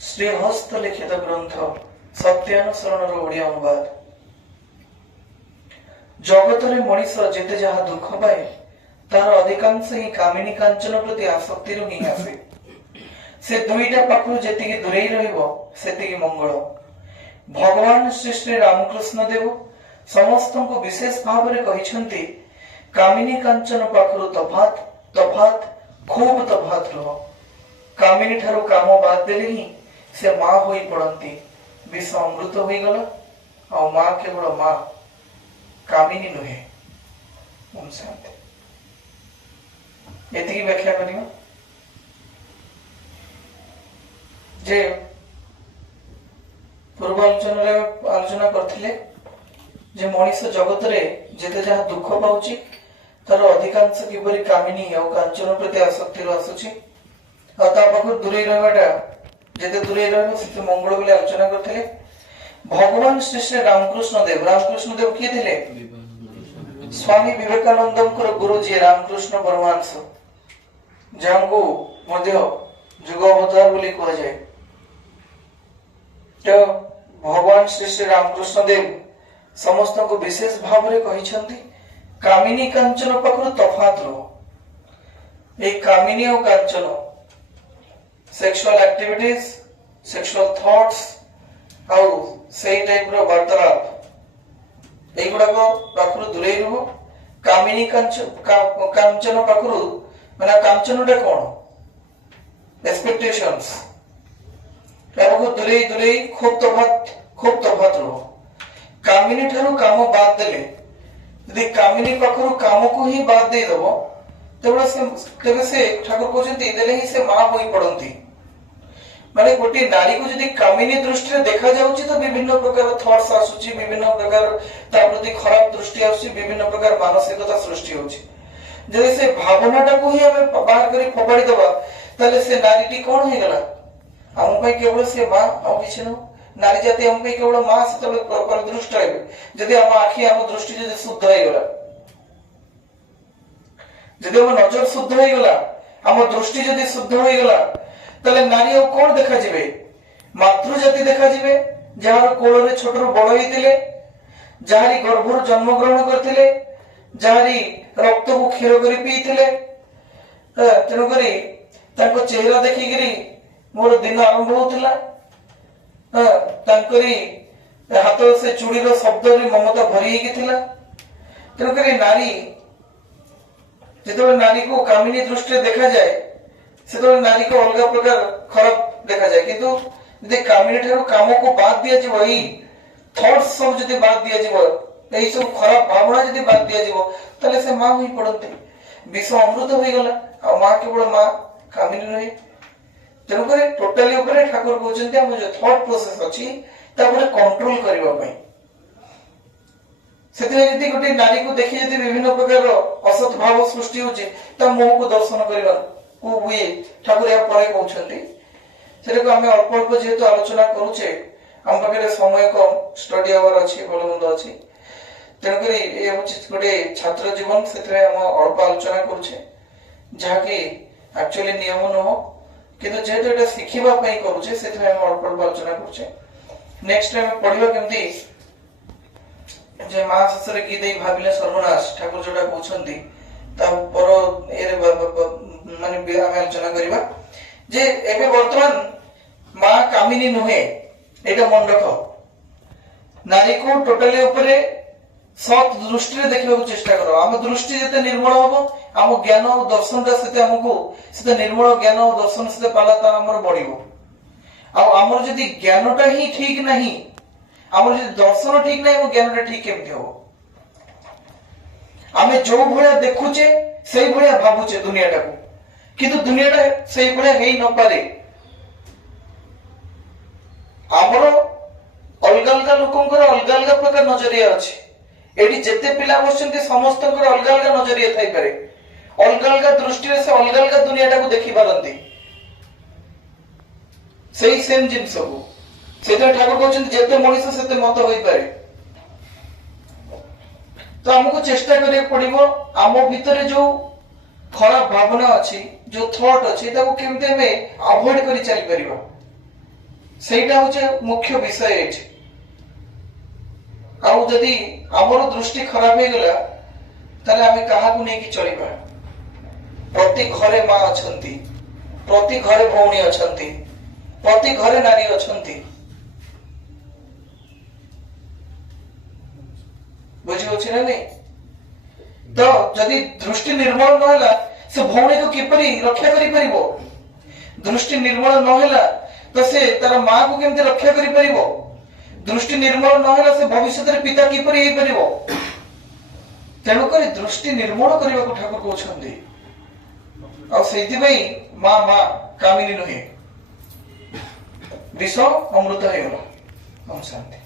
ଶ୍ରୀହସ୍ତ ଲିଖିତ ଗ୍ରନ୍ଥ ସତ୍ୟାନୁସରଣର ଓଡ଼ିଆ ଅନୁବାଦ। ଜଗତରେ ମଣିଷ ଯେତେ ଯାହା ଦୁଃଖ ପାଏ ତାର ଅଧିକାଂଶ ହିଁ କାମିନୀ କାଞ୍ଚନ ପ୍ରତି ଆସକ୍ତିରୁ ହିଁ ଆସେ। ସେ ଦୁଇଟା ପାଖରୁ ଯେତିକି ଦୂରେଇ ରହିବ ସେତିକି ମଙ୍ଗଳ। ଭଗବାନ ଶ୍ରୀ ଶ୍ରୀ ରାମକୃଷ୍ଣ ଦେବ ସମସ୍ତଙ୍କୁ ବିଶେଷ ଭାବରେ କହିଛନ୍ତି, କାମିନୀ କାଞ୍ଚନ ପାଖରୁ ତଫାତ୍ ତଫାତ୍ ଖୁବ୍ ତଫାତ୍ ରୁହ। କାମିନୀ ଠାରୁ କାମ ବାଦ ଦେଲେ ହିଁ ସେ ମା ହୋଇ ପଡନ୍ତି। ବିଷ ଅମୃତ ହୋଇଗଲା ଆଉ ମା କେବଳ ମା, କାମିନୀ ନୁହେଁ। ଏତିକି ବ୍ୟାଖ୍ୟା କରିବା ଯେ ପୂର୍ବ ଆଲୋଚନା କରିଥିଲେ ଯେ ମଣିଷ ଜଗତରେ ଯେତେ ଯାହା ଦୁଃଖ ପାଉଛି ତାର ଅଧିକାଂଶ କିପରି କାମିନୀ ଆଉ କାଞ୍ଚନ ପ୍ରତି ଆସକ୍ତିରୁ ଆସୁଛି ଆଉ ତା ପାଖରୁ ଦୂରେଇ ରହିବାଟା ଯେତେ ଦୂରେଇ ରହିବ ସେତେ ମଙ୍ଗଳ ବୋଲି ଆଲୋଚନା କରିଥିଲେ। ଭଗବାନ ଶ୍ରୀ ଶ୍ରୀ ରାମକୃଷ୍ଣ ଦେବ କିଏ ଥିଲେ? ସ୍ୱାମୀ ବିବେକାନନ୍ଦଙ୍କର ଗୁରୁ ଯିଏ ରାମକୃଷ୍ଣ ପରମହଂସ, ଯାହାଙ୍କୁ ମଧ୍ୟ ଯୁଗ ଅବତାର ବୋଲି କୁହାଯାଏ। ତ ଭଗବାନ ଶ୍ରୀ ଶ୍ରୀ ରାମକୃଷ୍ଣ ଦେବ ସମସ୍ତଙ୍କୁ ବିଶେଷ ଭାବରେ କହିଛନ୍ତି, କାମିନୀ କାଞ୍ଚନ ପାଖରୁ ତଫାତ୍ ରୁହ। ଏଇ କାମିନୀ ଆଉ କାଞ୍ଚନ, ସେକ୍ସୁଆଲ ଆକ୍ଟିଭିଟିଜ, ସେକ୍ସୁଆଲ ଥଟ୍ସ ଆଉ ସେଇ ଟାଇପର ବାର୍ତ୍ତାଳାପ, এইগুড়াক পাখরু দূরেই রহব। কামিনী কাঞ্চন পাখরু মানে কাঞ্চনটা কোন এক্সপেক্টেশনস পাখরু দূরেই দূরেই খুব তফাত রহ। কামিনী ঠারু কাম বাদ দেলে, যদি কামিনী পাখরু কামকু হি বাদ দেই দেব তেবে সে ঠাকুর কହୁଛନ୍ତି দেলে হি সে মা হই পড়ନ୍ତି। মানে গোটে নারী को যদি কামিনী দৃষ্টিরে দেখা যাଉଛି তো বিভিন্ন প্রকার থটস ଆସୁଛି, বিভিন্ন প্রকার ତା ପ୍ରତି ଖରାପ ଦୃଷ୍ଟି ଆସୁଛି, ବିଭିନ୍ନ ପ୍ରକାର ମାନସିକତା ସୃଷ୍ଟି ହେଉଛି। ଯଦି ସେ ଭାବନାଟାକୁ ହିଁ ଆମେ ବାହାର କରି ଫୋପାଡ଼ି ଦେବା ତାହେଲେ ସେ ନାରୀଟି କଣ ହେଇଗଲା? ଆମ ପାଇଁ କେବଳ ସେ ମା, ଆଉ କିଛି ନୁହଁ। ନାରୀ ଜାତି ଆମ ପାଇଁ କେବଳ ମା ସେତେବେଳେ ପରିଦୃଷ୍ଟ ହେବେ ଯଦି ଆମ ଆଖି, ଆମ ଦୃଷ୍ଟି ଯଦି ଶୁଦ୍ଧ ହେଇଗଲା, ଯଦି ଆମ ନଜର ଶୁଦ୍ଧ ହେଇଗଲା, ଆମ ଦୃଷ୍ଟି ଯଦି ଶୁଦ୍ଧ ହେଇଗଲା, তাহলে নারী ଆଉ কোন দেখাଯିବେ? মাতৃজাতি দেখাଯିବେ, ଯାହାର କୋଳରେ ଛୋଟରୁ ବଡ ହେଇଥିଲେ, ଯାହାରି ଗର୍ଭରୁ ଜନ୍ମ ଗ୍ରହଣ କରିଥିଲେ, ଯାହାରି ରକ୍ତକୁ କ୍ଷୀର କରି ପିଇଥିଲେ। ତେଣୁକରି ତାଙ୍କ ଚେହେରା ଦେଖିକିରି ମୋର ଦିନ ଆରମ୍ଭ ହଉଥିଲା। ତାଙ୍କରି ହାତର ସେ ଚୁଡ଼ିର ଶବ୍ଦରେ ମମତା ଭରି ହେଇକି ଥିଲା। ତେଣୁକରି ନାରୀ ଯେତେବେଳେ ନାରୀକୁ କାମିନୀ ଦୃଷ୍ଟିରେ ଦେଖାଯାଏ ସେତେବେଳେ ନାରୀକୁ ଅଲଗା ପ୍ରକାର ଖରାପ ଦେଖାଯାଏ। କିନ୍ତୁ ଯଦି କାମିନୀ ଠାରୁ କାମକୁ ବାଦ ଦିଆଯିବ, ଏଇ ଥଟ୍ସ ସବୁ ଯଦି ବାଦ ଦିଆଯିବ, ଏଇ ସବୁ ଖରାପ ଭାବନା ଯଦି ବାଦ ଦିଆଯିବ, ତାହେଲେ ସେ ମା ହୋଇ ପଡନ୍ତି। ବିଷ ଅମୃତ ହୋଇଗଲା ଆଉ ମା କେବଳ ମା, କାମିନୀ ନୁହେଁ। ତେଣୁକରି ଟୋଟାଲି ଉପରେ ଠାକୁର କହୁଛନ୍ତି ଆମ ଯୋଉ ଥଟ୍ ପ୍ରୋସେସ ଅଛି ତାକୁ କଣ୍ଟ୍ରୋଲ କରିବା ପାଇଁ। ସେଥିପାଇଁ ଯଦି ଗୋଟେ ନାରୀକୁ ଦେଖି ଯଦି ବିଭିନ୍ନ ପ୍ରକାର ଅସତ ଭାବ ସୃଷ୍ଟି ହଉଛି, ତା ମୁହଁକୁ ଦର୍ଶନ କରିବା ହୁଏ, ଠାକୁର ଏହା ପରେ କହୁଛନ୍ତି। ସେଟାକୁ ଆମେ ଅଳ୍ପ ଅଳ୍ପ ଯେହେତୁ ଆଲୋଚନା କରୁଛେ, ଆମ ପାଖରେ ସମୟ କମ, ଷ୍ଟଡି ଆୱାର ଅଛି, ଭଲ ମନ୍ଦ ଅଛି। ତେଣୁକରି ଏ ହଉଛି ଗୋଟେ ଛାତ୍ର ଜୀବନ, ସେଥିପାଇଁ ଆମେ ଅଳ୍ପ ଆଲୋଚନା କରୁଛେ, ଯାହାକି ଆକ୍ଚୁଆଲି ନିୟମ ନୁହଁ। କିନ୍ତୁ ଯେହେତୁ ଏଟା ଶିଖିବା ପାଇଁ କରୁଛେ ସେଥିପାଇଁ ଆମେ ଅଳ୍ପ ଅଳ୍ପ ଆଲୋଚନା କରୁଛେ। ନେକ୍ସଟ ଆମେ ପଢିବା କେମିତି ଯେ ମା ଶେଷରେ କି ଦେଇ ଭାବିଲେ ସର୍ବନାଶ, ଠାକୁର ଯୋଉଟା କହୁଛନ୍ତି ତା ପର ଏରେ ମାନେ ଆମେ ଆଲୋଚନା କରିବା ଯେ ଏବେ ବର୍ତ୍ତମାନ ମା କାମିନୀ ନୁହେଁ, ଏଇଟା ମନେ ରଖ। ନାରୀକୁ ଟୋଟାଲି ଉପରେ ସତ୍ ଦୃଷ୍ଟିରେ ଦେଖିବାକୁ ଚେଷ୍ଟା କର। ଆମ ଦୃଷ୍ଟି ଯେତେ ନିର୍ମଳ ହବ, ଆମ ଜ୍ଞାନ ଓ ଦର୍ଶନଟା ସେତେ ନିର୍ମଳ ଜ୍ଞାନ ଓ ଦର୍ଶନ ସେତେ ପାଲା ତାର ଆମର ବଢିବ। ଆଉ ଆମର ଯଦି ଜ୍ଞାନଟା ହିଁ ଠିକ ନାହିଁ, ଆମର ଯଦି ଦର୍ଶନ ଠିକ ନାହିଁ, ଆମ ଜ୍ଞାନଟା ଠିକ କେମିତି ହବ? ଆମେ ଯୋଉ ଭଳିଆ ଦେଖୁଛେ ସେଇ ଭଳିଆ ଭାବୁଛେ ଦୁନିଆଟାକୁ, କିନ୍ତୁ ଦୁନିଆଟା ସେଇଭଳିଆ ହେଇ ନପାରେ। ଆମର ଅଲଗା ଅଲଗା ଲୋକଙ୍କର ଅଲଗା ଅଲଗା ପ୍ରକାର ନଜରିଆ ଅଛି। ଏଠି ଯେତେ ପିଲା ବସିଛନ୍ତି ସମସ୍ତଙ୍କର ଅଲଗା ଅଲଗା ନଜରିଆ ଥାଇପାରେ, ଅଲଗା ଅଲଗା ଦୃଷ୍ଟିରେ ସେ ଅଲଗା ଅଲଗା ଦୁନିଆଟାକୁ ଦେଖିପାରନ୍ତି, ସେଇ ସେମ ଜିନିଷକୁ। ସେଥିପାଇଁ ଠାକୁର କହୁଛନ୍ତି ଯେତେ ମଣିଷ ସେତେ ମତ ହୋଇପାରେ। ତ ଆମକୁ ଚେଷ୍ଟା କରିବାକୁ ପଡିବ ଆମ ଭିତରେ ଯୋଉ ଖରାପ ଭାବନା ଅଛି, ଯୋଉ ଥଟ୍ ଅଛି, ତାକୁ କେମିତି ଆମେ ଆଭଏଡ କରି ଚାଲି ପାରିବା। ସେଇଟା ହଉଛି ମୁଖ୍ୟ ବିଷୟ ଏଠି। ଆଉ ଯଦି ଆମର ଦୃଷ୍ଟି ଖରାପ ହେଇଗଲା ତାହେଲେ ଆମେ କାହାକୁ ନେଇକି ଚଳିବା? ପ୍ରତି ଘରେ ମା ଅଛନ୍ତି, ପ୍ରତି ଘରେ ଭଉଣୀ ଅଛନ୍ତି, ପ୍ରତି ଘରେ ନାରୀ ଅଛନ୍ତି। ବୁଝିହଉଛି ନା ନାଇଁ? ତ ଯଦି ଦୃଷ୍ଟି ନିର୍ମଳ ନହେଲା ସେ ଭଉଣୀକୁ କିପରି ରକ୍ଷା କରିପାରିବ? ଦୃଷ୍ଟି ନିର୍ମଳ ନହେଲା ତ ସେ ତାର ମାକୁ କେମିତି ରକ୍ଷା କରିପାରିବ? ଦୃଷ୍ଟି ନିର୍ମଳ ନହେଲା ସେ ଭବିଷ୍ୟତରେ ପିତା କିପରି ହେଇପାରିବ? ତେଣୁକରି ଦୃଷ୍ଟି ନିର୍ମଳ କରିବାକୁ ଠାକୁର କହୁଛନ୍ତି। ଆଉ ସେଇଥିପାଇଁ ମା କାମିନୀ ନୁହେଁ, ବିଷ ଅମୃତ ହେଇଗଲା। ଶାନ୍ତି।